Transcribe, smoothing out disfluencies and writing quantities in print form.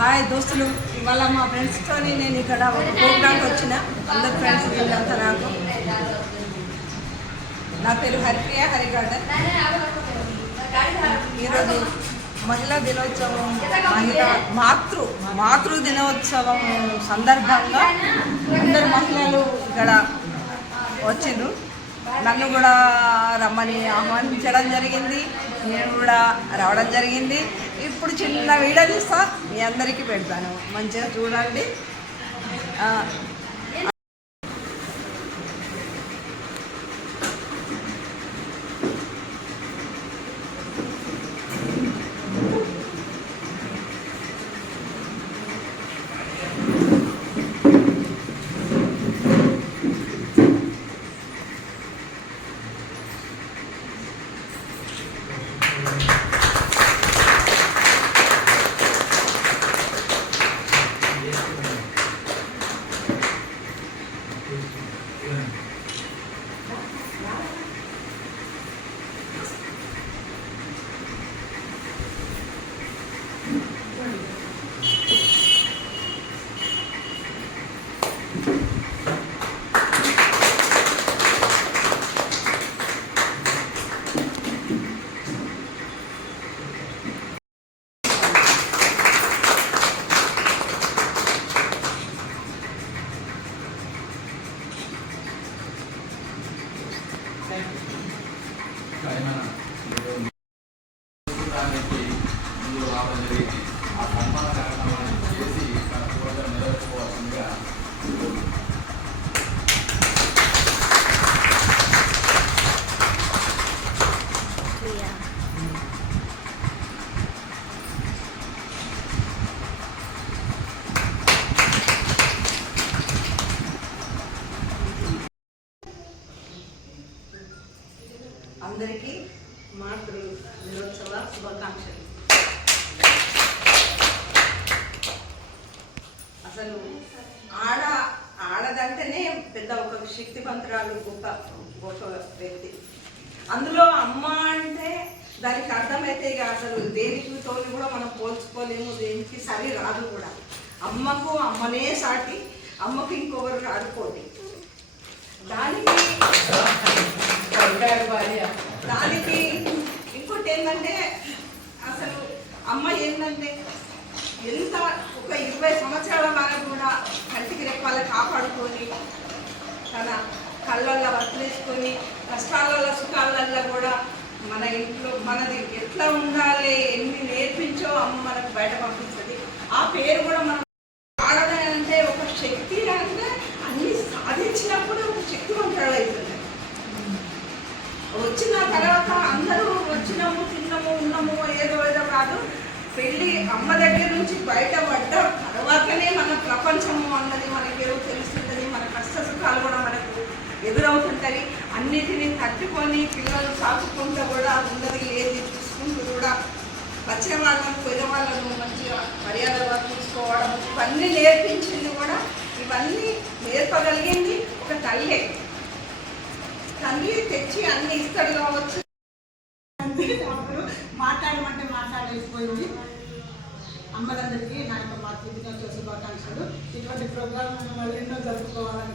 Hi దోస్తులు, ఇవాళ మా ఫ్రెండ్స్తో నేను ఇక్కడ ఒక ప్రోగ్రామ్కి వచ్చిన. అందరు ఫ్రెండ్స్ వీళ్ళంతా నా పేరు హరిప్రియ హరిగార్డెన్. ఈరోజు మహిళా దినోత్సవం, మాతృ దినోత్సవం సందర్భంగా అందరు మహిళలు ఇక్కడ వచ్చిండ్రు. నన్ను కూడా రమ్మని ఆహ్వానించడం జరిగింది, నేను కూడా రావడం జరిగింది. ఇప్పుడు చిన్న వీడియో తీస్తా, మీ అందరికీ పెడతాను, మంచిగా చూడండి. అందరికీ మాతృ దినోత్సవ శుభాకాంక్షలు. అసలు ఆడదంటేనే పెద్ద ఒక శక్తివంతురాలు, గొప్ప వ్యక్తి. అందులో అమ్మ అంటే దానికి అర్థమైతే ఇక అసలు దేనితో కూడా మనం పోల్చుకోలేము, దేనికి సరి రాదు కూడా. అమ్మకు అమ్మనే సాటి, అమ్మకు ఇంకొకరు రాడుకోండి. దానికి ఇంకోటి ఏంటంటే, అసలు అమ్మ ఏంటంటే ఎంత ఒక 20 సంవత్సరాల వరకు కూడా కంటికి రెప్పాల కాపాడుకొని, తన కళ్ళల్లో వర్తించుకొని, కష్టాలలో సుఖాలలో కూడా మన ఇంట్లో మనది ఎట్లా ఉండాలి, ఎన్ని నేర్పించో అమ్మ మనకు బయట పంపిస్తుంది. ఆ పేరు కూడా మనం ఆడదంటే ఒక శక్తి అంటే అన్ని సాధించినప్పుడు ఒక శక్తివంతుడు అవుతుంది. వచ్చిన తర్వాత అందరూ వచ్చినాము, తిన్నాము, ఉన్నాము, ఏదో కాదు. పెళ్ళి అమ్మ దగ్గర నుంచి బయటపడ్డ తర్వాతనే మన ప్రపంచము అన్నది మనకేదో తెలుస్తుంటుంది. మన కష్ట సుఖాలు కూడా మనకు ఎదురవుతుంటాయి. అన్నిటినీ తట్టుకొని పిల్లలు సాకుకుంటూ కూడా ఉన్నది ఏది చూసుకుంటూ కూడా వచ్చే వాళ్ళను, పోయిన వాళ్ళను మంచిగా మర్యాదగా చూసుకోవడం, ఇవన్నీ నేర్పించింది కూడా. ఇవన్నీ నేర్పగలిగింది ఒక తల్లి. తల్లి తెచ్చి అన్ని ఇస్తాడు కావచ్చు. అప్పుడు మాట్లాడమంటే మాట్లాడేసిపోయింది. అమ్మలందరికీ నా యొక్క మాతృ దినోత్సవ శుభాకాంక్షలు. ఇటువంటి ప్రోగ్రాం మనం ఎన్నో జరుపుకోవాలని